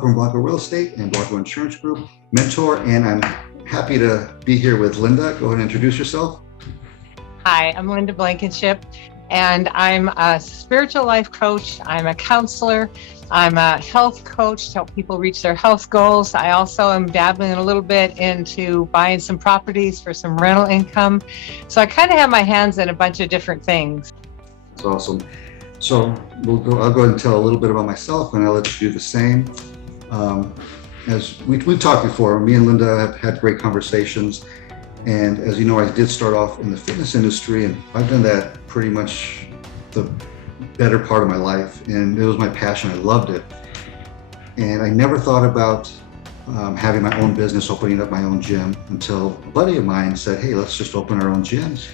Blanco from Blanco Real Estate and Blanco Insurance Group, mentor, and I'm happy to be here with Linda. Go ahead and introduce yourself. Hi, I'm Linda Blankenship, and I'm a spiritual life coach. I'm a counselor. I'm a health coach to help people reach their health goals. I also am dabbling a little bit into buying some properties for some rental income. So I kind of have my hands in a bunch of different things. That's awesome. So I'll go ahead and tell a little bit about myself, and I'll let you do the same. As we've talked before, me and Linda have had great conversations. And as you know, I did start off in the fitness industry, and I've done that pretty much the better part of my life. And it was my passion. I loved it. And I never thought about having my own business, opening up my own gym, until a buddy of mine said, hey, let's just open our own gyms.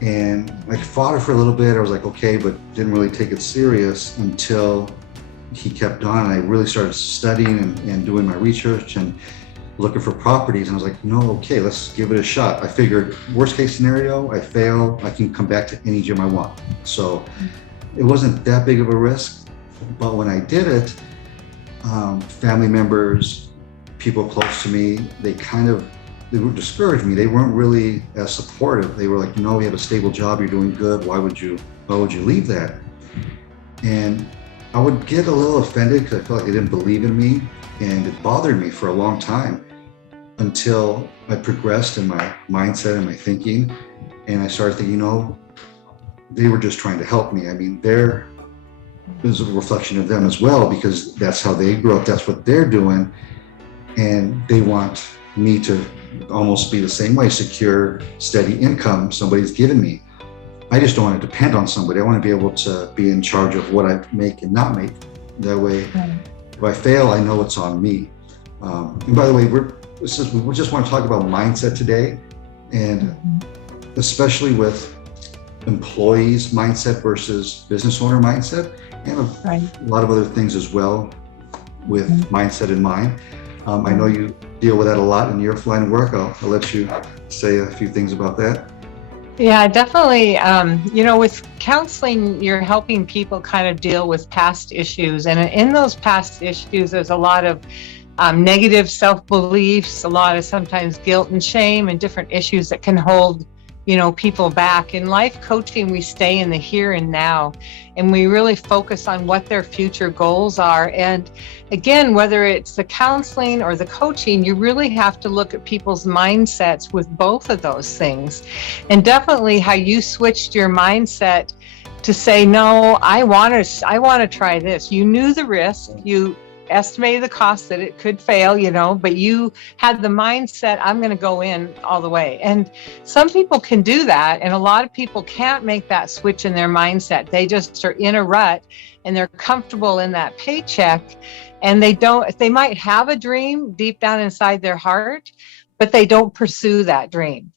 And I fought it for a little bit. I was like, okay, but didn't really take it serious until he kept on. And I really started studying and doing my research and looking for properties. And I was like, no, okay, let's give it a shot. I figured worst case scenario, I fail, I can come back to any gym I want. So it wasn't that big of a risk. But when I did it, family members, people close to me, they would discourage me. They weren't really as supportive. They were like, no, you have a stable job, you're doing good. Why would you leave that? And I would get a little offended because I felt like they didn't believe in me, and it bothered me for a long time until I progressed in my mindset and my thinking. And I started thinking, they were just trying to help me. I mean, it was a reflection of them as well, because that's how they grew up. That's what they're doing. And they want me to almost be the same way, secure, steady income somebody's given me. I just don't want to depend on somebody. I want to be able to be in charge of what I make and not make. That way, if I fail, I know it's on me. And by the way, we just want to talk about mindset today, and especially with employees' mindset versus business owner mindset, and a lot of other things as well with mindset in mind. I know you deal with that a lot in your line of work. I'll let you say a few things about that. Yeah, definitely. With counseling, you're helping people kind of deal with past issues. And in those past issues, there's a lot of negative self-beliefs, a lot of sometimes guilt and shame, and different issues that can hold people back. In life coaching, we stay in the here and now, and we really focus on what their future goals are. And again, whether it's the counseling or the coaching, you really have to look at people's mindsets with both of those things. And definitely how you switched your mindset to say, no, I want to try this. You knew the risk, you estimated the cost that it could fail, but you had the mindset, I'm going to go in all the way. And some people can do that. And a lot of people can't make that switch in their mindset. They just are in a rut and they're comfortable in that paycheck. And they might have a dream deep down inside their heart, but they don't pursue that dream.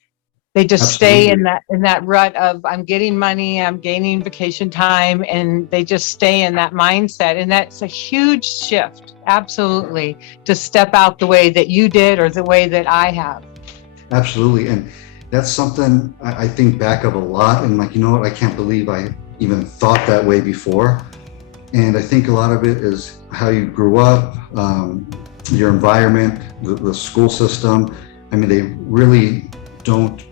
They just stay in that rut of, I'm getting money, I'm gaining vacation time, and they just stay in that mindset. And that's a huge shift, absolutely, to step out the way that you did or the way that I have. Absolutely. And that's something I think back of a lot. And I can't believe I even thought that way before. And I think a lot of it is how you grew up, your environment, the school system. I mean, they really don't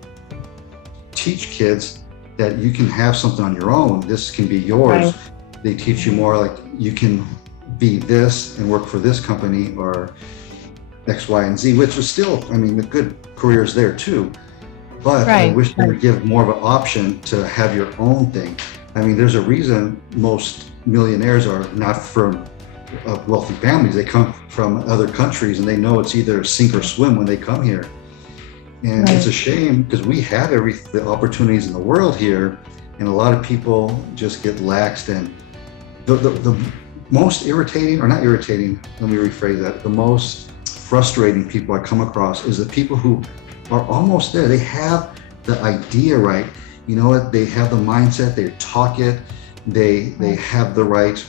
teach kids that you can have something on your own. This can be yours. Right. They teach you more like you can be this and work for this company or X, Y, and Z, which is still, the good careers there too. But I wish they would give more of an option to have your own thing. There's a reason most millionaires are not from wealthy families. They come from other countries and they know it's either sink or swim when they come here. And it's a shame because we have the opportunities in the world here, and a lot of people just get laxed. And the most irritating, or not irritating, let me rephrase that, the most frustrating people I come across is the people who are almost there. They have the idea right. You know what? They have the mindset, they talk it, they have the right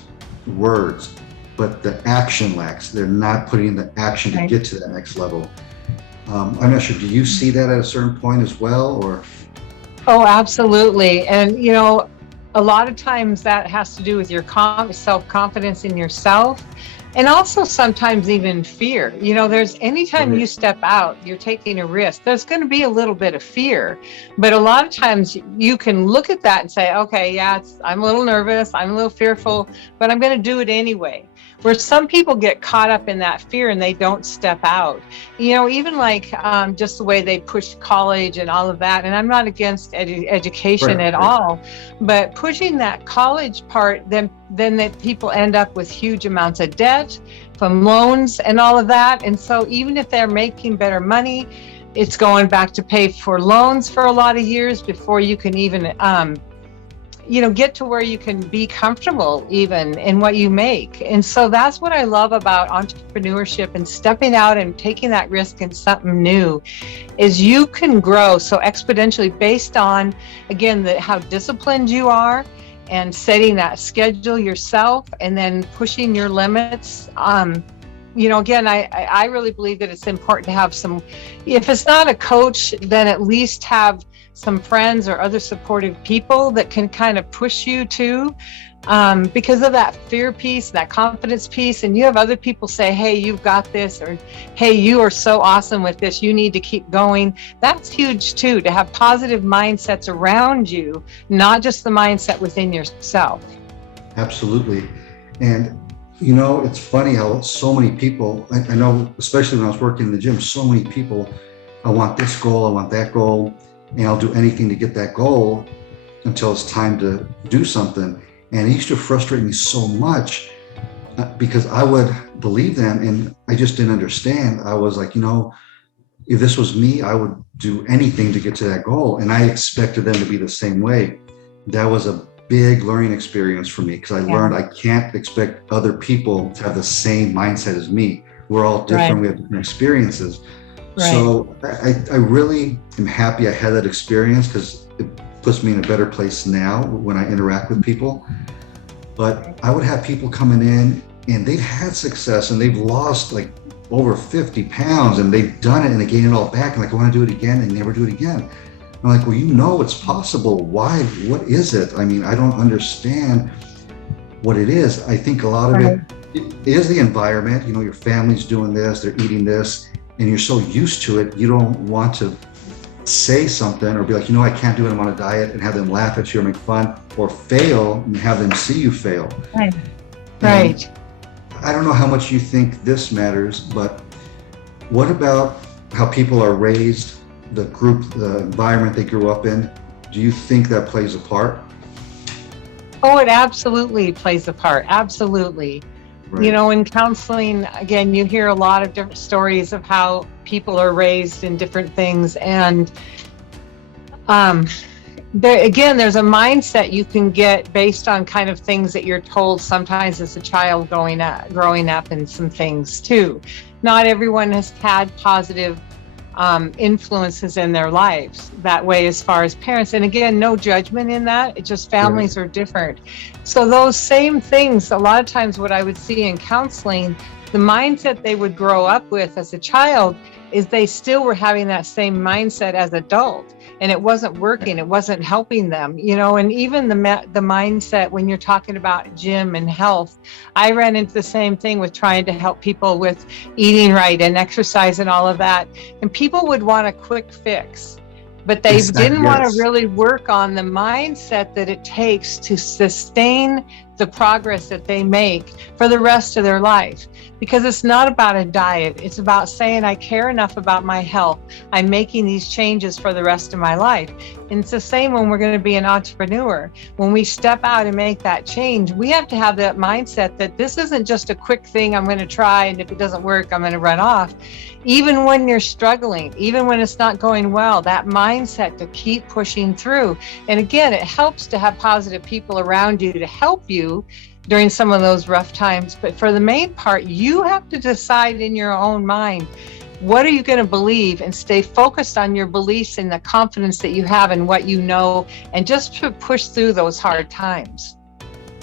words, but the action lacks. They're not putting in the action to get to that next level. I'm not sure, do you see that at a certain point as well, or? Oh, absolutely. And, a lot of times that has to do with your self-confidence in yourself. And also sometimes even fear. There's anytime Right. you step out, you're taking a risk. There's going to be a little bit of fear. But a lot of times you can look at that and say, okay, yeah, I'm a little nervous, I'm a little fearful, but I'm going to do it anyway. Where some people get caught up in that fear and they don't step out. Even like just the way they push college and all of that. And I'm not against education Right, at right. all, but pushing that college part, then that people end up with huge amounts of debt from loans and all of that. And so even if they're making better money, it's going back to pay for loans for a lot of years before you can even get to where you can be comfortable even in what you make. And so that's what I love about entrepreneurship and stepping out and taking that risk in something new, is you can grow so exponentially based on, again, how disciplined you are and setting that schedule yourself and then pushing your limits. Again, I really believe that it's important to have some, if it's not a coach, then at least have some friends or other supportive people that can kind of push you too, because of that fear piece, that confidence piece. And you have other people say, hey, you've got this, or hey, you are so awesome with this, you need to keep going. That's huge too, to have positive mindsets around you, not just the mindset within yourself. Absolutely. And it's funny how so many people, I know, especially when I was working in the gym, so many people, I want this goal, I want that goal, and I'll do anything to get that goal until it's time to do something. And it used to frustrate me so much because I would believe them and I just didn't understand. I was like, if this was me, I would do anything to get to that goal. And I expected them to be the same way. That was a big learning experience for me, because I learned I can't expect other people to have the same mindset as me. We're all different. Right. We have different experiences. Right. So I really am happy I had that experience, because it puts me in a better place now when I interact with people. But I would have people coming in and they've had success and they've lost like over 50 pounds and they've done it and they gain it all back. And like, I want to do it again, and never do it again. I'm like, well, it's possible. Why? What is it? I mean, I don't understand what it is. I think a lot of it is the environment. Your family's doing this, they're eating this, and you're so used to it, you don't want to say something or be like, I can't do it, I'm on a diet, and have them laugh at you or make fun, or fail and have them see you fail. Right. Right. I don't know how much you think this matters, but what about how people are raised, the environment they grew up in? Do you think that plays a part? Oh, it absolutely plays a part. Absolutely. Right. In counseling, again, you hear a lot of different stories of how people are raised in different things. And there's a mindset you can get based on kind of things that you're told sometimes as a child growing up, and some things too. Not everyone has had positive influences in their lives that way as far as parents. And again, no judgment in that. It's just families are different. So those same things, a lot of times what I would see in counseling, the mindset they would grow up with as a child is they still were having that same mindset as adult. And it wasn't working. It wasn't helping them, and even the mindset when you're talking about gym and health, I ran into the same thing with trying to help people with eating right and exercise and all of that. And people would want a quick fix, but they didn't want to really work on the mindset that it takes to sustain the progress that they make for the rest of their life. Because it's not about a diet. It's about saying, I care enough about my health. I'm making these changes for the rest of my life. And it's the same when we're going to be an entrepreneur. When we step out and make that change, we have to have that mindset that this isn't just a quick thing I'm going to try, and if it doesn't work, I'm going to run off. Even when you're struggling, even when it's not going well, that mindset to keep pushing through. And again, it helps to have positive people around you to help you during some of those rough times. But for the main part, you have to decide in your own mind, what are you going to believe, and stay focused on your beliefs and the confidence that you have in what you know, and just to push through those hard times.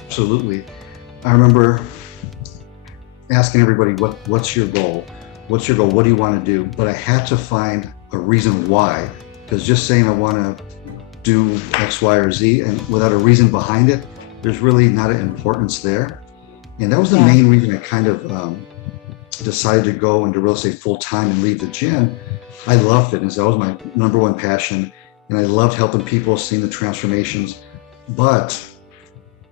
Absolutely. I remember asking everybody, what's your goal? What's your goal? What do you want to do? But I had to find a reason why, because just saying I want to do X, Y, or Z, and without a reason behind it, there's really not an importance there. And that was the Yeah. main reason I kind of decided to go into real estate full time and leave the gym. I love fitness. That was my number one passion. And I loved helping people, seeing the transformations. But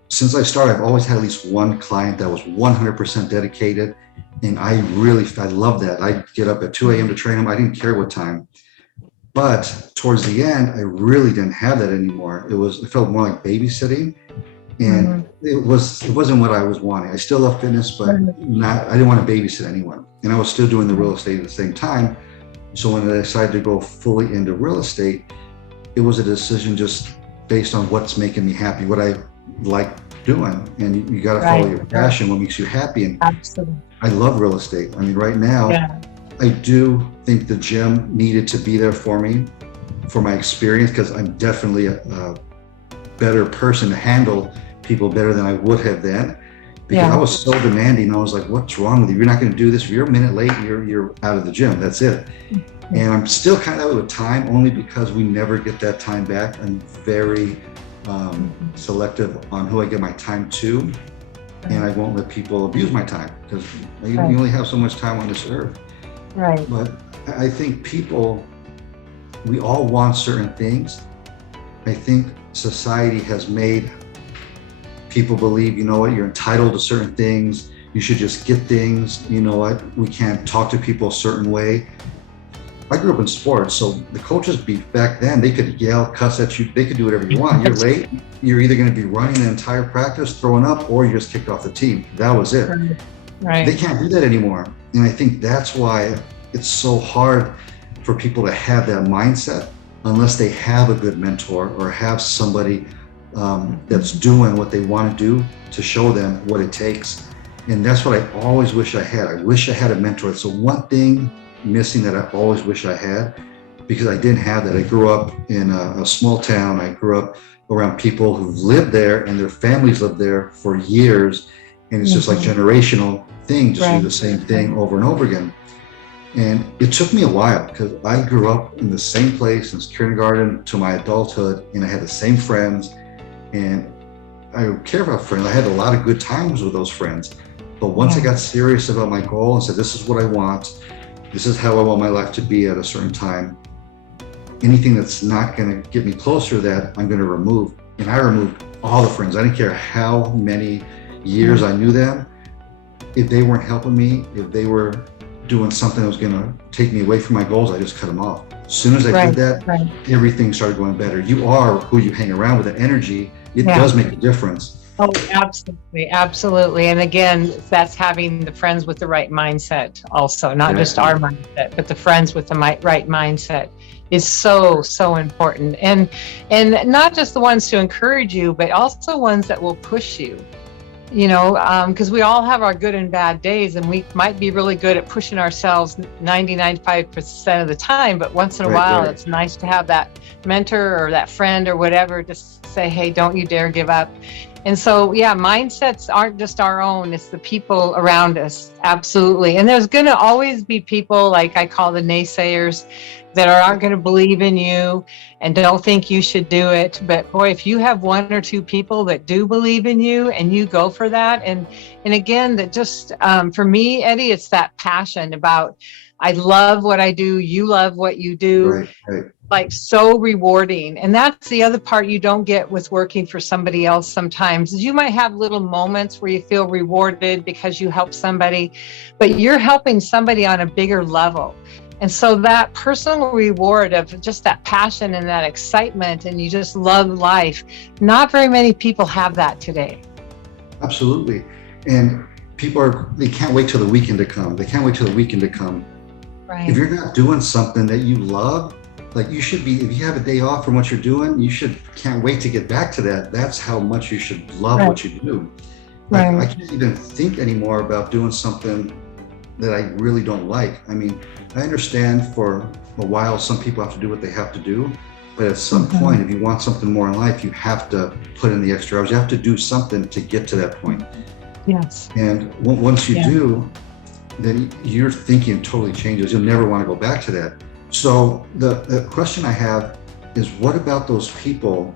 since I started, I've always had at least one client that was 100% dedicated. And I love that. I'd get up at 2 a.m. to train them. I didn't care what time. But towards the end, I really didn't have that anymore. It felt more like babysitting. And it wasn't what I was wanting. I still love fitness, but I didn't want to babysit anyone. And I was still doing the real estate at the same time. So when I decided to go fully into real estate, it was a decision just based on what's making me happy, what I like doing. And you got to follow your passion, what makes you happy. And Absolutely. I love real estate. I mean, right now, I do think the gym needed to be there for me, for my experience, because I'm definitely a better person to handle people better than I would have then, because I was so demanding. I was like, what's wrong with you? You're not going to do this. If you're a minute late, you're out of the gym. That's it. And I'm still kind of with time, only because we never get that time back. I'm very selective on who I give my time to, and I won't let people abuse my time, because you only have so much time on this earth. Right. But I think we all want certain things. I think society has made people believe, you know what, you're entitled to certain things. You should just get things. You know what, we can't talk to people a certain way. I grew up in sports, so the coaches back then, they could yell, cuss at you. They could do whatever you want. You're late. You're either going to be running an entire practice, throwing up, or you're just kicked off the team. That was it. Right. They can't do that anymore. And I think that's why it's so hard for people to have that mindset unless they have a good mentor or have somebody that's doing what they want to do to show them what it takes. And that's what I always wish I had. I wish I had a mentor. It's the one thing missing that I always wish I had, because I didn't have that. I grew up in a small town. I grew up around people who've lived there and their families lived there for years. And it's just like generational thing, just do the same thing over and over again. And it took me a while, because I grew up in the same place since kindergarten to my adulthood, and I had the same friends, and I care about friends. I had a lot of good times with those friends. But once I got serious about my goal and said, this is what I want, this is how I want my life to be at a certain time, anything that's not going to get me closer to that, I'm going to remove. And I removed all the friends. I didn't care how many years I knew them. If they weren't helping me, if they were doing something that was going to take me away from my goals, I just cut them off. As soon as I did that, everything started going better. You are who you hang around with. The energy, it does make a difference. Oh, absolutely. Absolutely. And again, that's having the friends with the right mindset also, not just our mindset, but the friends with the right mindset is so, so important. And not just the ones to encourage you, but also ones that will push you. You know, because we all have our good and bad days, and we might be really good at pushing ourselves 95% of the time, but once in a while, it's nice to have that mentor or that friend or whatever to say, hey, don't you dare give up. And so, mindsets aren't just our own, it's the people around us. Absolutely. And there's going to always be people, like I call the naysayers, that aren't going to believe in you and don't think you should do it. But boy, if you have one or two people that do believe in you and you go for that, and again, that just for me, Eddy, it's that passion about, I love what I do, you love what you do. Like so rewarding. And that's the other part you don't get with working for somebody else sometimes, is you might have little moments where you feel rewarded because you help somebody, but you're helping somebody on a bigger level. And so that personal reward of just that passion and that excitement, and you just love life, not very many people have that today. Absolutely. And people they can't wait till the weekend to come. They can't wait till the weekend to come. If you're not doing something that you love, like you should be, if you have a day off from what you're doing, can't wait to get back to that. That's how much you should love what you do. Like, I can't even think anymore about doing something that I really don't like. I mean, I understand for a while, some people have to do what they have to do, but at some point, if you want something more in life, you have to put in the extra hours. You have to do something to get to that point. Yes. And once you do, then your thinking totally changes. You'll never want to go back to that. So the question I have is, what about those people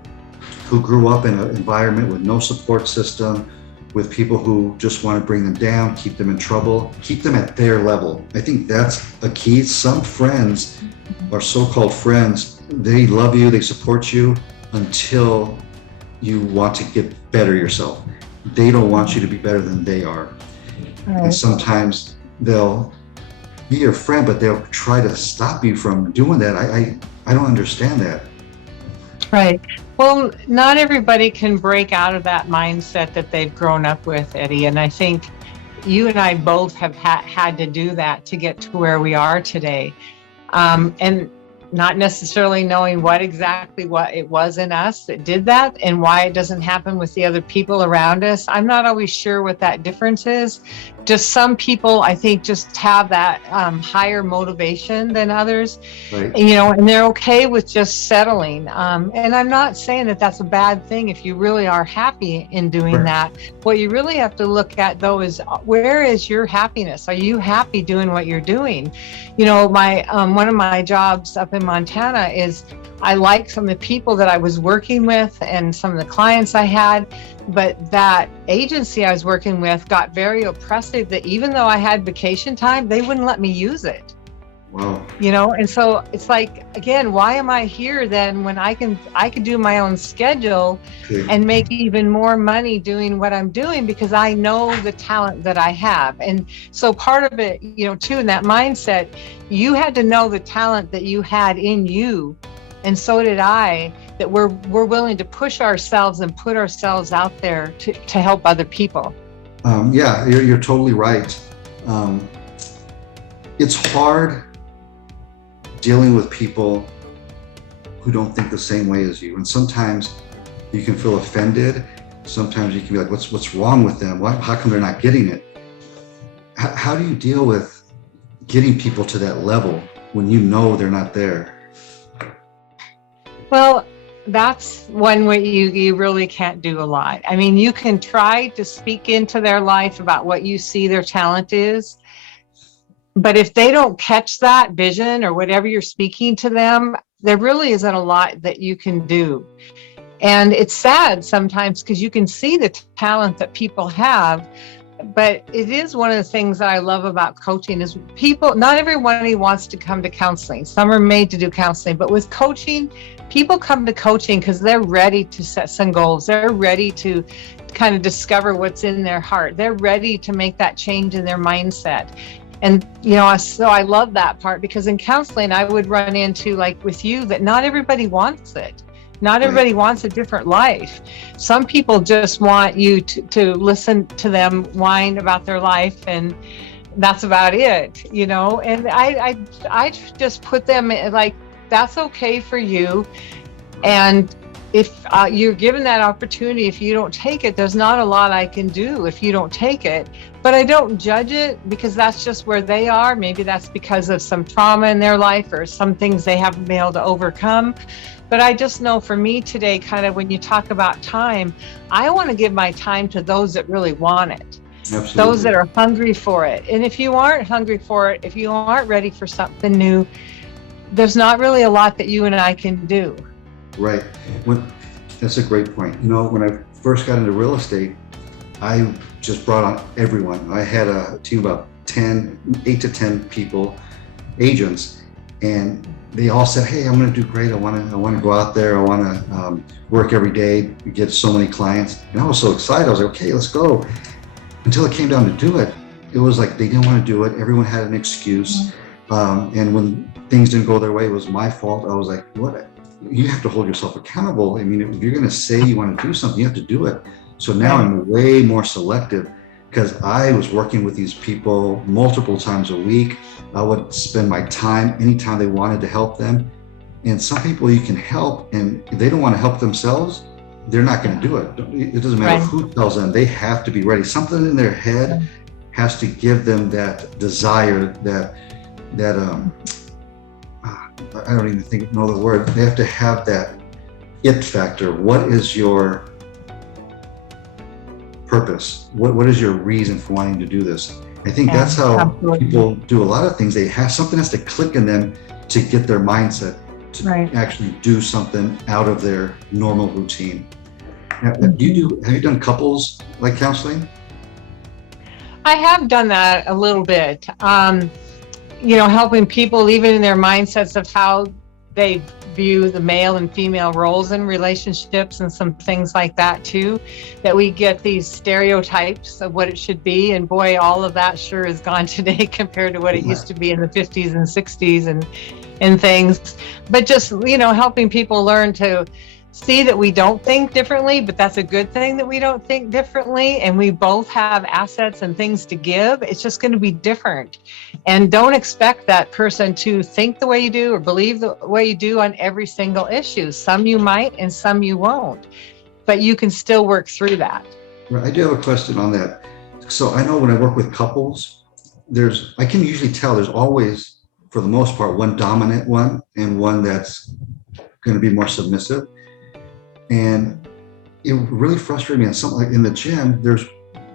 who grew up in an environment with no support system, with people who just want to bring them down, keep them in trouble, keep them at their level. I think that's a key. Some friends are so-called friends. They love you, they support you until you want to get better yourself. They don't want you to be better than they are. Right. And sometimes they'll be your friend, but they'll try to stop you from doing that. I don't understand that. Right. Well, not everybody can break out of that mindset that they've grown up with, Eddie. And I think you and I both have had to do that to get to where we are today. And not necessarily knowing what it was in us that did that and why it doesn't happen with the other people around us. I'm not always sure what that difference is. Just some people, I think, just have that higher motivation than others, Right. and they're okay with just settling. And I'm not saying that that's a bad thing if you really are happy in doing Right. that. What you really have to look at, though, is where is your happiness? Are you happy doing what you're doing? My one of my jobs up in Montana is I like some of the people that I was working with and some of the clients I had, but that agency I was working with got very oppressive that even though I had vacation time, they wouldn't let me use it. Wow. And so it's like, again, why am I here then when I could do my own schedule Okay. and make even more money doing what I'm doing because I know the talent that I have. And so part of it, too, in that mindset, you had to know the talent that you had in you. And so did I, that we're willing to push ourselves and put ourselves out there to help other people. Yeah, you're totally right. It's hard dealing with people who don't think the same way as you. And sometimes you can feel offended. Sometimes you can be like, what's wrong with them? How come they're not getting it? How do you deal with getting people to that level when you know they're not there? Well, that's one way you really can't do a lot. I mean, you can try to speak into their life about what you see their talent is, but if they don't catch that vision or whatever you're speaking to them, there really isn't a lot that you can do. And it's sad sometimes because you can see the talent that people have, but it is one of the things that I love about coaching is not everybody wants to come to counseling. Some are made to do counseling, but with coaching, people come to coaching because they're ready to set some goals. They're ready to kind of discover what's in their heart. They're ready to make that change in their mindset. And, so I love that part because in counseling, I would run into, like with you, that not everybody wants it. Not everybody wants a different life. Some people just want you to listen to them whine about their life, and that's about it, And I just put them like, that's okay for you. And if you're given that opportunity, if you don't take it, there's not a lot I can do if you don't take it. But I don't judge it because that's just where they are. Maybe that's because of some trauma in their life or some things they haven't been able to overcome. But I just know for me today, kind of when you talk about time, I want to give my time to those that really want it. Absolutely. Those that are hungry for it. And if you aren't hungry for it, if you aren't ready for something new, there's not really a lot that you and I can do. Right. That's a great point. When I first got into real estate, I just brought on everyone. I had a team of about 8 to 10 people, agents, and they all said, "Hey, I'm going to do great. I want to go out there. I want to work every day, get so many clients." And I was so excited. I was like, "Okay, let's go." Until it came down to do it, it was like they didn't want to do it. Everyone had an excuse, and when things didn't go their way, it was my fault. I was like, "What? You have to hold yourself accountable. I mean, if you're going to say you want to do something, you have to do it." So now I'm way more selective because I was working with these people multiple times a week. I would spend my time anytime they wanted to help them. And some people you can help, and if they don't want to help themselves, they're not going to do it. It doesn't matter who tells them, they have to be ready. Something in their head has to give them that desire, that I don't even know the word. They have to have that it factor. What is your purpose? What is your reason for wanting to do this? I think that's how people do a lot of things. They have something has to click in them to get their mindset to actually do something out of their normal routine. Now, have you done couples like counseling? I have done that a little bit. Helping people even in their mindsets of how they view the male and female roles in relationships and some things like that too, that we get these stereotypes of what it should be. And boy, all of that sure is gone today compared to what it used to be in the 50s and 60s and things. But just, helping people learn to see that we don't think differently, but that's a good thing that we don't think differently. And we both have assets and things to give. It's just going to be different. And don't expect that person to think the way you do or believe the way you do on every single issue. Some you might and some you won't, but you can still work through that. I do have a question on that. So I know when I work with couples, I can usually tell there's always, for the most part, one dominant one and one that's going to be more submissive. And it really frustrated me. And something like in the gym, there's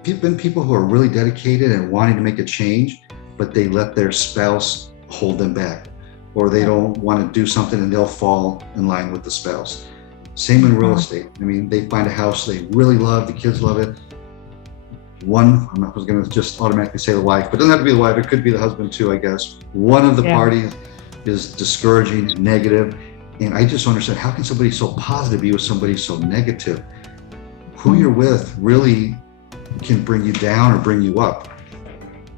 been people who are really dedicated and wanting to make a change, but they let their spouse hold them back, or they don't want to do something and they'll fall in line with the spouse. Same in real estate. I mean, they find a house they really love, the kids love it. I'm not going to just automatically say the wife, but it doesn't have to be the wife. It could be the husband too, I guess. One of the parties is discouraging, negative. And I just don't understand, how can somebody so positive be with somebody so negative? Who you're with really can bring you down or bring you up.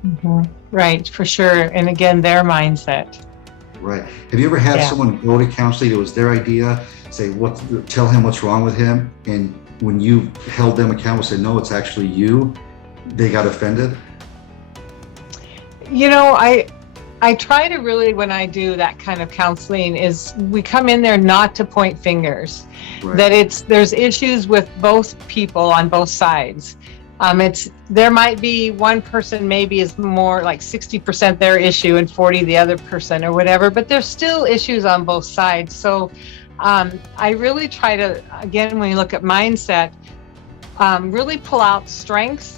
Mm-hmm. Right, for sure. And again, their mindset. Right. Have you ever had someone go to counseling, it was their idea, tell him what's wrong with him, and when you held them accountable, say, no, it's actually you, they got offended? I try to really, when I do that kind of counseling, is we come in there not to point fingers, that there's issues with both people on both sides. There might be one person maybe is more like 60% their issue and 40 the other person or whatever, but there's still issues on both sides. So I really try to, again, when you look at mindset, really pull out strengths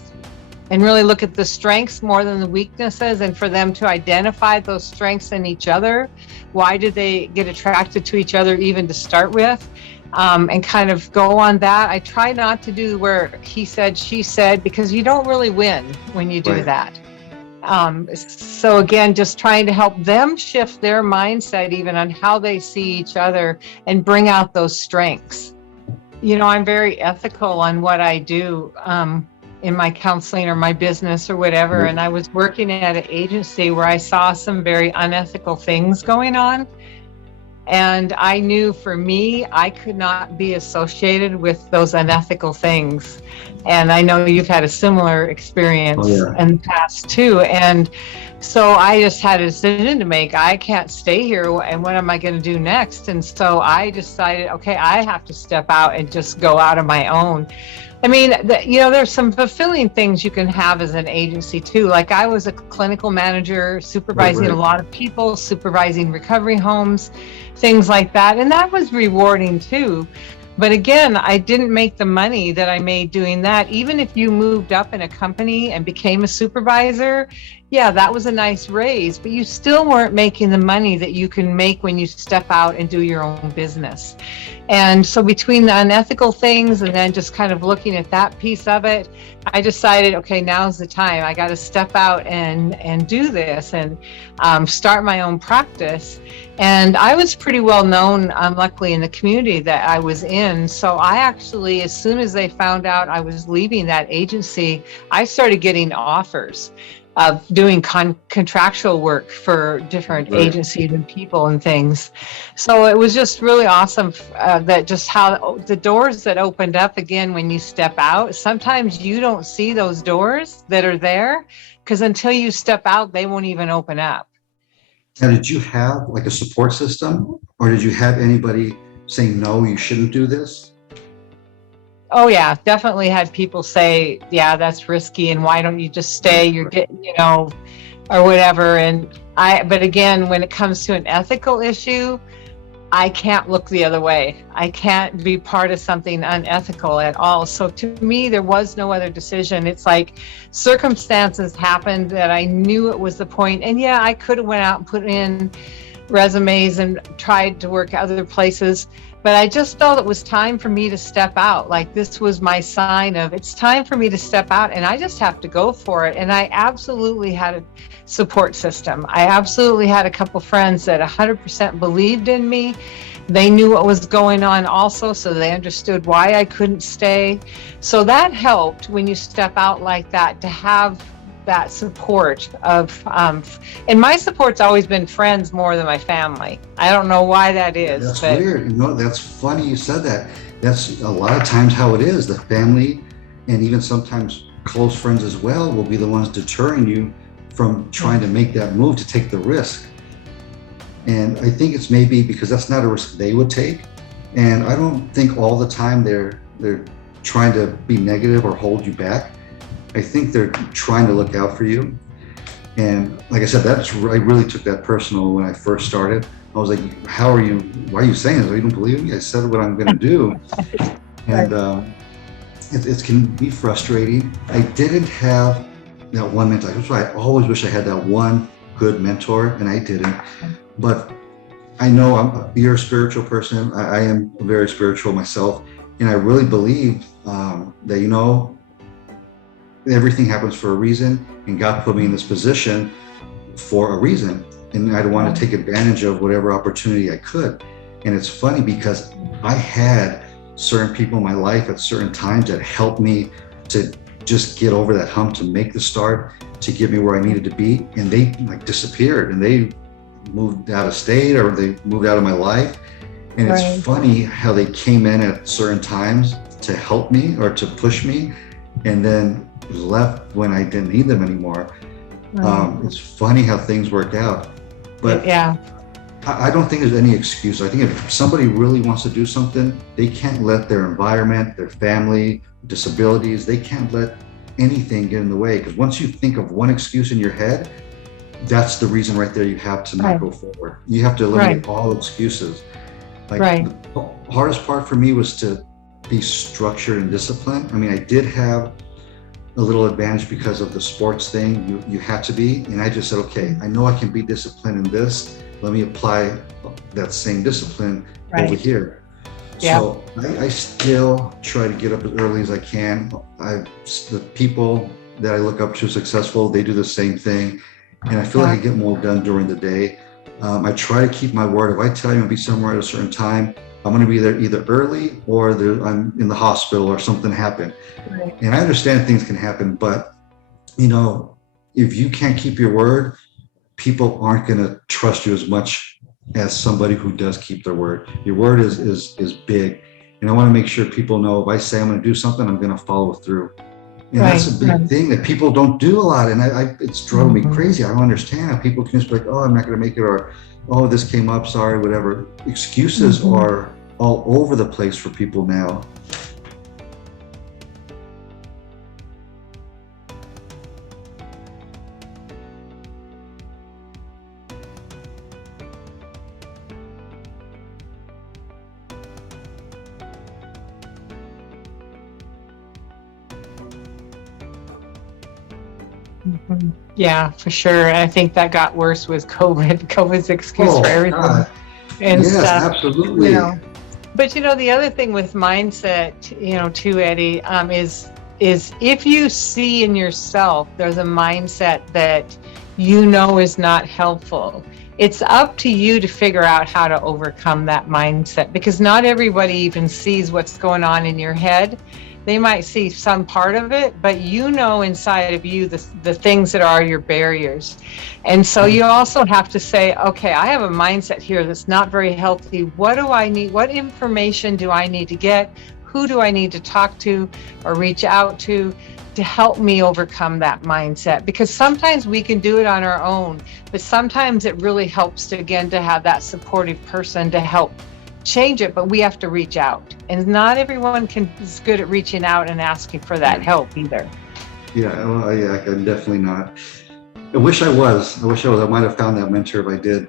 and really look at the strengths more than the weaknesses, and for them to identify those strengths in each other. Why did they get attracted to each other even to start with? And kind of go on that. I try not to do where he said, she said, because you don't really win when you do that. So again, just trying to help them shift their mindset even on how they see each other and bring out those strengths. I'm very ethical on what I do in my counseling or my business or whatever. And I was working at an agency where I saw some very unethical things going on. And I knew for me, I could not be associated with those unethical things. And I know you've had a similar experience in the past too. And so I just had a decision to make. I can't stay here, and what am I going to do next? And so I decided, okay, I have to step out and just go out on my own. I mean, there's some fulfilling things you can have as an agency too. Like I was a clinical manager, supervising a lot of people, supervising recovery homes, things like that. And that was rewarding too. But again, I didn't make the money that I made doing that. Even if you moved up in a company and became a supervisor, that was a nice raise, but you still weren't making the money that you can make when you step out and do your own business. And so between the unethical things and then just kind of looking at that piece of it, I decided, okay, now's the time. I got to step out and do this and start my own practice. And I was pretty well known, luckily, in the community that I was in. So I actually, as soon as they found out I was leaving that agency, I started getting offers of doing contractual work for different agencies and people and things. So it was just really awesome that just how the doors that opened up again when you step out. Sometimes you don't see those doors that are there because until you step out, they won't even open up. Now, did you have like a support system, or did you have anybody saying, no, you shouldn't do this? Oh yeah, definitely had people say, yeah, that's risky, and why don't you just stay? You're getting, or whatever. But again, when it comes to an ethical issue, I can't look the other way. I can't be part of something unethical at all. So to me, there was no other decision. It's like circumstances happened that I knew it was the point. And I could have went out and put in resumes and tried to work other places. But I just felt it was time for me to step out. Like this was my sign of it's time for me to step out, and I just have to go for it. And I absolutely had a support system. I absolutely had a couple friends that 100% believed in me. They knew what was going on also, so they understood why I couldn't stay. So that helped when you step out like that, to have that support of, and my support's always been friends more than my family. I don't know why that is. That's weird. That's funny you said that. That's a lot of times how it is. The family and even sometimes close friends as well will be the ones deterring you from trying to make that move, to take the risk. And I think it's maybe because that's not a risk they would take. And I don't think all the time they're trying to be negative or hold you back. I think they're trying to look out for you. And like I said, I really took that personal when I first started. I was like, why are you saying this? You don't believe me? I said what I'm gonna do. And it can be frustrating. I didn't have that one mentor. That's why I always wish I had that one good mentor, and I didn't. But I know you're a spiritual person. I am very spiritual myself. And I really believe that, everything happens for a reason, and God put me in this position for a reason, and I'd want to take advantage of whatever opportunity I could. And it's funny because I had certain people in my life at certain times that helped me to just get over that hump, to make the start, to get me where I needed to be, and they disappeared, and they moved out of state, or they moved out of my life. And it's funny how they came in at certain times to help me or to push me, and then left when I didn't need them anymore. It's funny how things work out. But I don't think there's any excuse. I think if somebody really wants to do something, they can't let their environment, their family, disabilities, they can't let anything get in the way. Because once you think of one excuse in your head, that's the reason right there you have to not go forward. You have to eliminate all excuses. The hardest part for me was to be structured and disciplined. I mean, I did have a little advantage because of the sports thing. You had to be, and I just said, okay, I know I can be disciplined in this. Let me apply that same discipline over here. So I still try to get up as early as I can. The people that I look up to successful, they do the same thing, and I feel like I get more done during the day. I try to keep my word. If I tell you I'm gonna be somewhere at a certain time, I'm going to be there either early or I'm in the hospital or something happened. And I understand things can happen, but if you can't keep your word, people aren't going to trust you as much as somebody who does keep their word. Your word is big. And I want to make sure people know if I say I'm going to do something, I'm going to follow through. And that's a big thing that people don't do a lot. And it's driving me crazy. I don't understand how people can just be like, oh, I'm not going to make it, or, oh, this came up, sorry, whatever. Excuses are all over the place for people now. Yeah, for sure. I think that got worse with COVID. COVID's excuse for everything. God. And yes, stuff. Absolutely. But the other thing with mindset, too, Eddie, is if you see in yourself there's a mindset that is not helpful, it's up to you to figure out how to overcome that mindset, because not everybody even sees what's going on in your head. They might see some part of it, but inside of you the things that are your barriers. And so you also have to say, okay, I have a mindset here that's not very healthy. What do I need? What information do I need to get? Who do I need to talk to or reach out to help me overcome that mindset? Because sometimes we can do it on our own, but sometimes it really helps to have that supportive person to help change it, but we have to reach out, and not everyone is good at reaching out and asking for that help either. I'm definitely not. I wish I was. I might have found that mentor if I did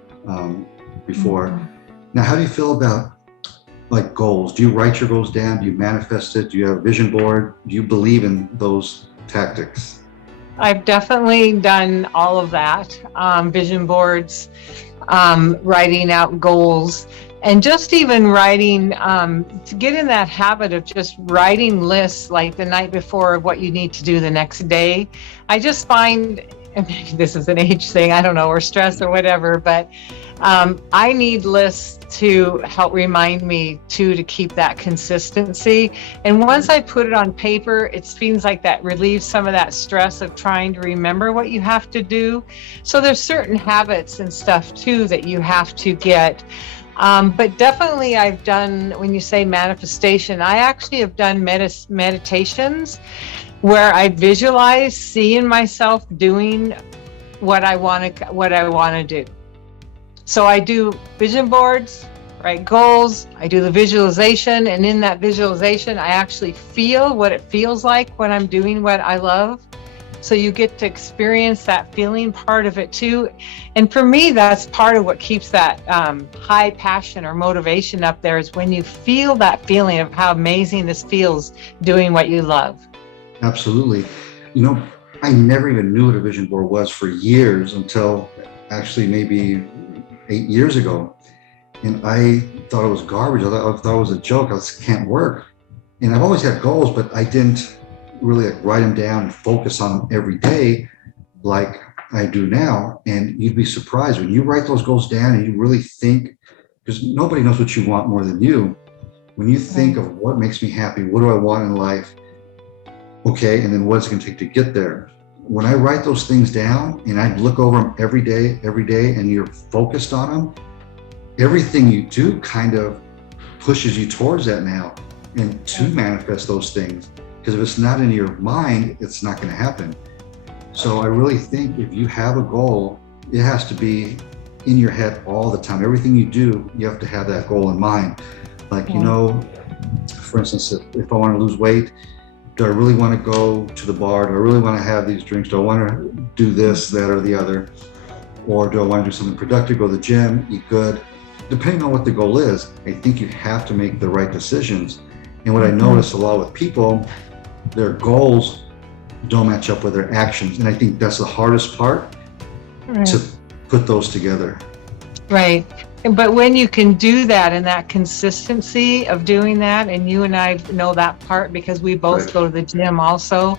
before. Now, how do you feel about goals? Do you write your goals down? Do you manifest it? Do you have a vision board? Do you believe in those tactics? I've definitely done all of that. Vision boards. writing out goals, and just even writing, to get in that habit of just writing lists like the night before of what you need to do the next day. I just find, and maybe this is an age thing, I don't know, or stress or whatever, but I need lists to help remind me to keep that consistency. And once I put it on paper, it seems like that relieves some of that stress of trying to remember what you have to do. So there's certain habits and stuff too that you have to get. But definitely I've done, when you say manifestation, I actually have done meditations where I visualize seeing myself doing what I want to do. So I do vision boards, write goals, I do the visualization, and in that visualization, I actually feel what it feels like when I'm doing what I love. So you get to experience that feeling part of it too. And for me, that's part of what keeps that high passion or motivation up there, is when you feel that feeling of how amazing this feels doing what you love. Absolutely. You know, I never even knew what a vision board was for years, until actually maybe 8 years ago. And I thought it was garbage. I thought it was a joke. Can't work. And I've always had goals, but I didn't really write them down and focus on them every day like I do now. And you'd be surprised when you write those goals down and you really think, because nobody knows what you want more than you. When you think of what makes me happy, what do I want in life? Okay, and then what's it going to take to get there? When I write those things down and I look over them every day, and you're focused on them, everything you do kind of pushes you towards that now, and to manifest those things. Because if it's not in your mind, it's not going to happen. So I really think if you have a goal, it has to be in your head all the time. Everything you do, you have to have that goal in mind. Like, you know, for instance, if I want to lose weight, do I really want to go to the bar? Do I really want to have these drinks? Do I want to do this, that, or the other? Or do I want to do something productive, go to the gym, eat good? Depending on what the goal is, I think you have to make the right decisions. And what I notice a lot with people, their goals don't match up with their actions. And I think that's the hardest part, to put those together. Right. But when you can do that, and that consistency of doing that, and you and I know that part because we both go to the gym also,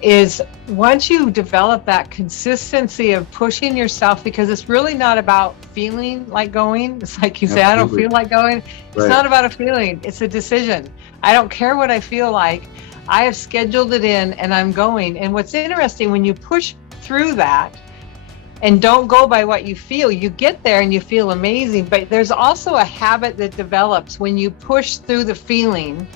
is once you develop that consistency of pushing yourself, because it's really not about feeling like going. It's like you say, I don't feel like going. It's not about a feeling. It's a decision. I don't care what I feel like. I have scheduled it in and I'm going. And what's interesting, when you push through that and don't go by what you feel, you get there and you feel amazing. But there's also a habit that develops when you push through the feeling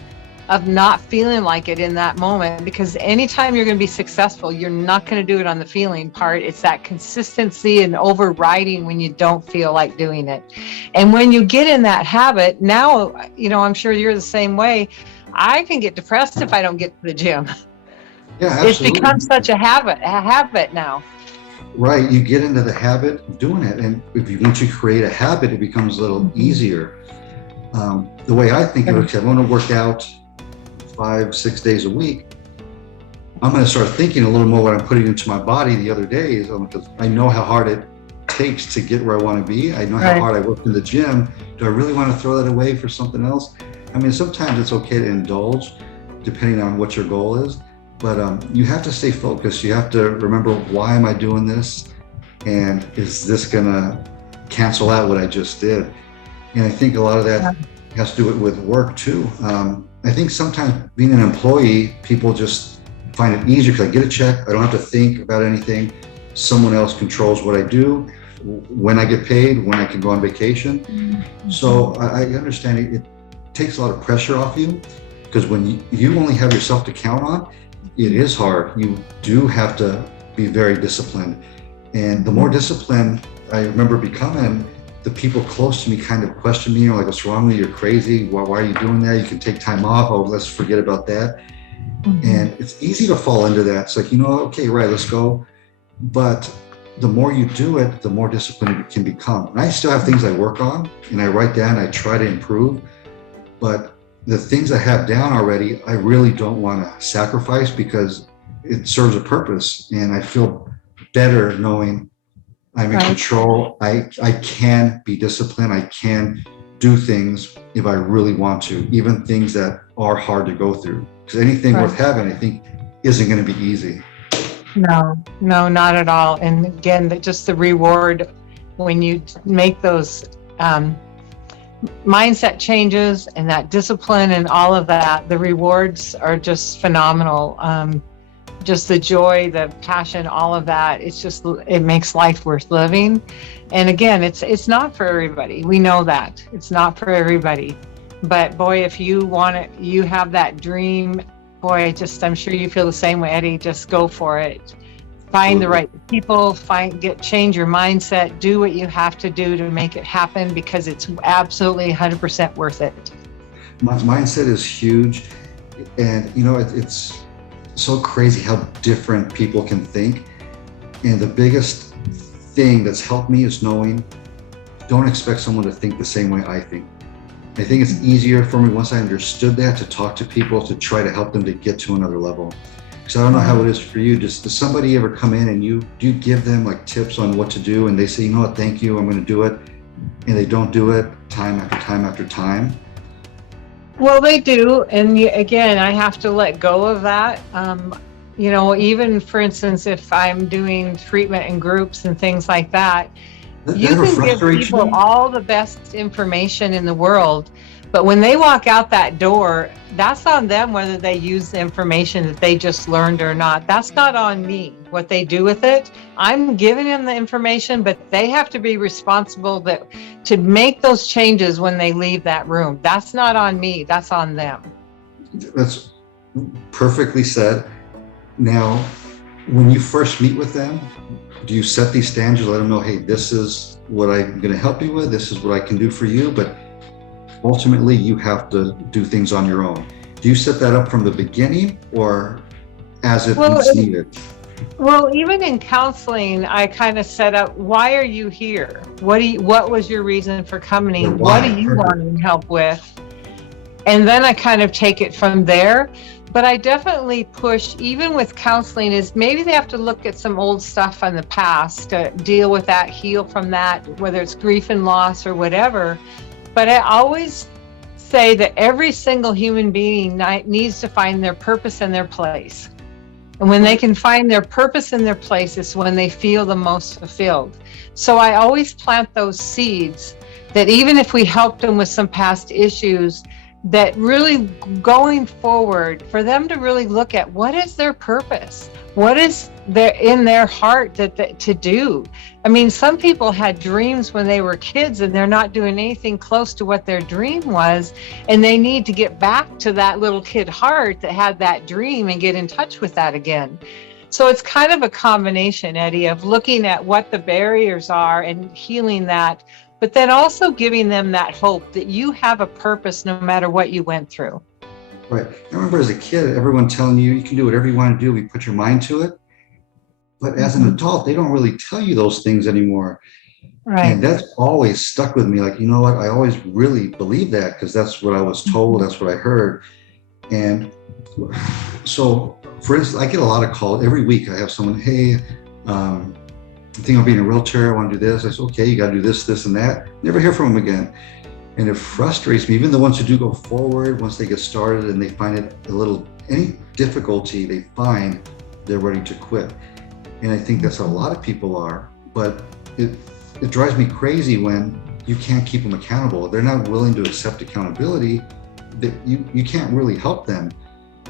of not feeling like it in that moment, because anytime you're going to be successful, you're not going to do it on the feeling part. It's that consistency and overriding when you don't feel like doing it. And when you get in that habit, now, you know, I'm sure you're the same way. I can get depressed if I don't get to the gym. Yeah, absolutely. It's become such a habit now. Right, you get into the habit of doing it, and once you create a habit, it becomes a little easier. The way I think of it, I want to work out 5-6 days a week. I'm going to start thinking a little more what I'm putting into my body the other days, because I know how hard it takes to get where I want to be. I know how hard I work in the gym. Do I really want to throw that away for something else? I mean, sometimes it's okay to indulge depending on what your goal is, but you have to stay focused. You have to remember, why am I doing this? And is this going to cancel out what I just did? And I think a lot of that has to do with work too. I think sometimes being an employee, people just find it easier because I get a check. I don't have to think about anything. Someone else controls what I do, when I get paid, when I can go on vacation. So I understand it takes a lot of pressure off you, because when you only have yourself to count on, it is hard. You do have to be very disciplined. And the more disciplined I remember becoming, the people close to me kind of question me, like, what's wrong with you? You're crazy. Why are you doing that? You can take time off. Oh, let's forget about that. And it's easy to fall into that. It's like, okay, right, let's go. But the more you do it, the more disciplined it can become. And I still have things I work on, and I write down, I try to improve. But the things I have down already, I really don't want to sacrifice, because it serves a purpose. And I feel better knowing I'm in control. I can be disciplined. I can do things if I really want to, even things that are hard to go through. Because anything worth having, I think, isn't going to be easy. No, not at all. And again, just the reward when you make those mindset changes and that discipline and all of that, the rewards are just phenomenal. Just the joy, the passion, all of that. It makes life worth living. And again, it's not for everybody. We know that it's not for everybody. But boy, if you want it, you have that dream, boy, I'm sure you feel the same way, Eddy. Just go for it. Find the right people, change your mindset, do what you have to do to make it happen, because it's absolutely 100% worth it. My mindset is huge. And it's so crazy how different people can think. And the biggest thing that's helped me is knowing, don't expect someone to think the same way I think. I think it's easier for me, once I understood that, to talk to people, to try to help them to get to another level. Because I don't know how it is for you. Does somebody ever come in and you give them like tips on what to do, and they say, you know what, thank you, I'm going to do it, and they don't do it time after time after time? Well, they do. And again, I have to let go of that. Even for instance, if I'm doing treatment in groups and things like that, you can give people all the best information in the world, but when they walk out that door, that's on them whether they use the information that they just learned or not. That's not on me, what they do with it. I'm giving them the information, but they have to be responsible to make those changes when they leave that room. That's not on me, that's on them. That's perfectly said. Now, when you first meet with them, do you set these standards, let them know, hey, this is what I'm going to help you with, this is what I can do for you, but ultimately you have to do things on your own? Do you set that up from the beginning, or as it's needed? Well, even in counseling, I kind of set up, why are you here? What was your reason for coming? What do you want help with? And then I kind of take it from there. But I definitely push, even with counseling, is maybe they have to look at some old stuff from the past to deal with that, heal from that, whether it's grief and loss or whatever. But I always say that every single human being needs to find their purpose and their place. And when they can find their purpose and their place is when they feel the most fulfilled. So I always plant those seeds that even if we helped them with some past issues, that really going forward, for them to really look at what is their purpose, what is in their heart to do. I mean, some people had dreams when they were kids and they're not doing anything close to what their dream was, and they need to get back to that little kid heart that had that dream and get in touch with that again. So it's kind of a combination, Eddy, of looking at what the barriers are and healing that, but then also giving them that hope that you have a purpose no matter what you went through. Right. I remember as a kid, everyone telling you can do whatever you want to do if you put your mind to it. But as an adult, they don't really tell you those things anymore. Right. And that's always stuck with me. Like, you know what? I always really believed that because that's what I was told. That's what I heard. And so, for instance, I get a lot of calls every week. I have someone, hey, I think I'll be in a wheelchair. I want to do this. I say, okay, you got to do this, this, and that. Never hear from them again. And it frustrates me. Even the ones who do go forward, once they get started and they find it any difficulty they find, they're ready to quit. And I think that's how a lot of people are. But it drives me crazy when you can't keep them accountable. They're not willing to accept accountability. That you can't really help them.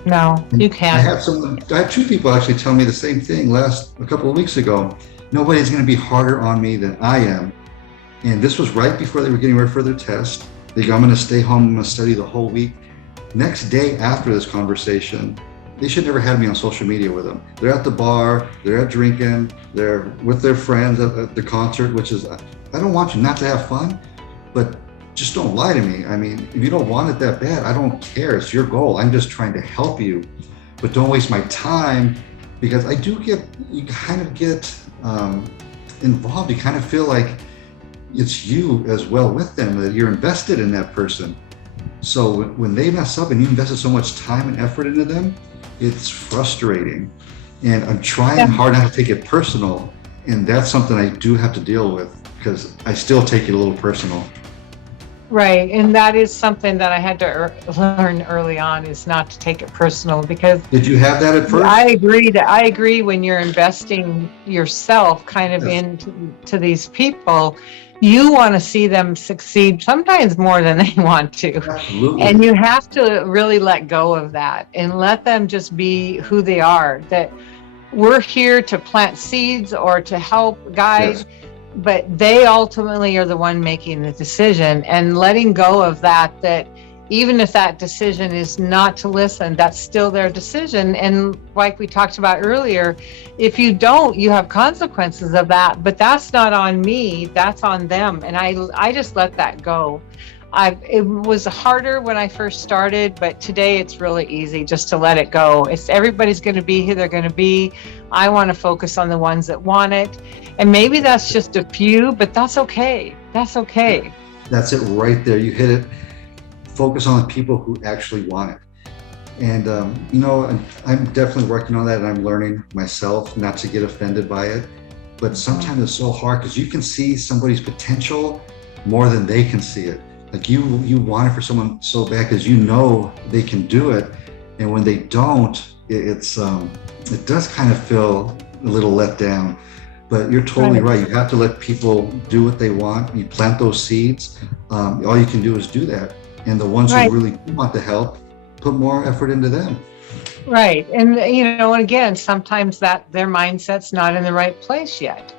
No, you can't. I have two people actually tell me the same thing a couple of weeks ago. Nobody's going to be harder on me than I am. And this was right before they were getting ready for their test. They go, I'm going to stay home, I'm going to study the whole week. Next day after this conversation, they should never have me on social media with them. They're at the bar, they're out drinking, they're with their friends at the concert, which is, I don't want you not to have fun, but just don't lie to me. I mean, if you don't want it that bad, I don't care. It's your goal. I'm just trying to help you, but don't waste my time, because you kind of get involved. You kind of feel like it's you as well with them, that you're invested in that person. So when they mess up and you invested so much time and effort into them, it's frustrating. And I'm trying hard not to take it personal. And that's something I do have to deal with because I still take it a little personal. Right. And that is something that I had to learn early on, is not to take it personal, because Did you have that at I first? agree when you're investing yourself kind of Yes, into these people, you want to see them succeed sometimes more than they want to. And absolutely. you have to really let go of that and let them just be who they are. That we're here to plant seeds or to help Yes. guide, but they ultimately are the one making the decision, and letting go of that, that even if that decision is not to listen, that's still their decision. And like we talked about earlier, if you don't, you have consequences of that, but that's not on me, that's on them. And I just let that go. It was harder when I first started, but today it's really easy just to let it go. It's everybody's going to be who they're going to be. I want to focus on the ones that want it. And maybe that's just a few, but that's okay. That's okay. That's it right there. You hit it. Focus on the people who actually want it. And, I'm definitely working on that, and I'm learning myself not to get offended by it. But sometimes it's so hard because you can see somebody's potential more than they can see it. Like you want it for someone so bad because you know they can do it. And when they don't, it does kind of feel a little let down. But you're totally Right. right. You have to let people do what they want. You plant those seeds. All you can do is do that. And the ones who Right. really do want the help, put more effort into them. Right. And, and again, sometimes that their mindset's not in the right place yet.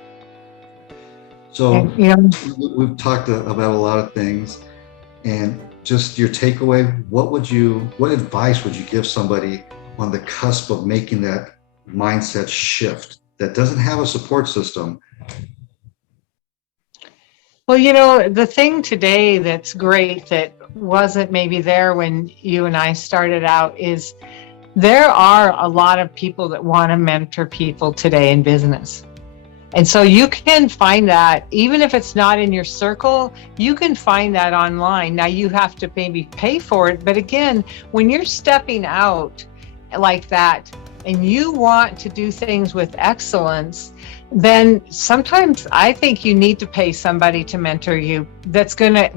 So And, we've talked about a lot of things, and just your takeaway. What advice would you give somebody on the cusp of making that mindset shift that doesn't have a support system? well, the thing today that's great that wasn't maybe there when you and I started out is there are a lot of people that want to mentor people today in business. And so you can find that, even if it's not in your circle, you can find that online. Now you have to maybe pay for it. But again, when you're stepping out like that and you want to do things with excellence, then sometimes I think you need to pay somebody to mentor you, that's going to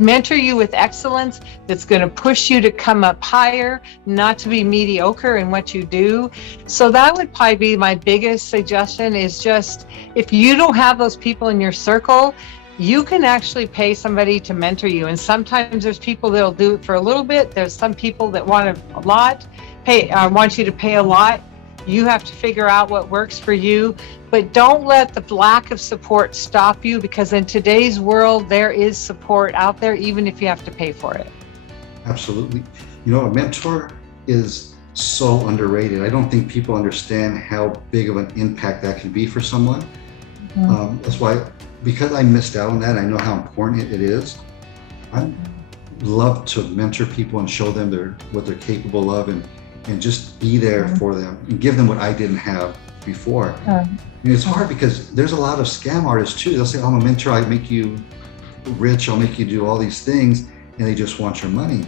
mentor you with excellence, that's going to push you to come up higher, not to be mediocre in what you do. So that would probably be my biggest suggestion, is just, if you don't have those people in your circle, you can actually pay somebody to mentor you. And sometimes there's people that'll do it for a little bit. There's some people that want a lot, want you to pay a lot. You have to figure out what works for you, but don't let the lack of support stop you, because in today's world, there is support out there, even if you have to pay for it. Absolutely. A mentor is so underrated. I don't think people understand how big of an impact that can be for someone. That's why, because I missed out on that, I know how important it is. I love to mentor people and show them what they're capable of, and just be there for them and give them what I didn't have before. It's hard because there's a lot of scam artists too. They'll say, I'm a mentor, I make you rich, I'll make you do all these things, and they just want your money.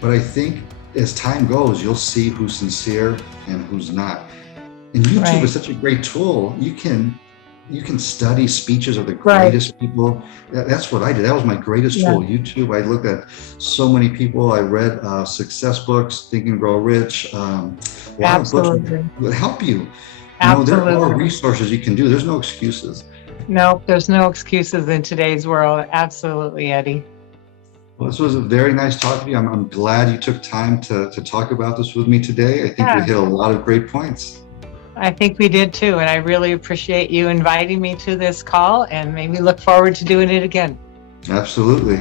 But I think as time goes, you'll see who's sincere and who's not. And YouTube is such a great tool. You can study speeches of the greatest people. That's what I did. That was my greatest tool, YouTube. I looked at so many people. I read success books, Think and Grow Rich. A lot of books would help you. There are resources you can do. There's no excuses. Nope, there's no excuses in today's world. Absolutely, Eddie. Well, this was a very nice talk to you. I'm glad you took time to talk about this with me today. I think we hit a lot of great points. I think we did too. And I really appreciate you inviting me to this call, and maybe look forward to doing it again. Absolutely.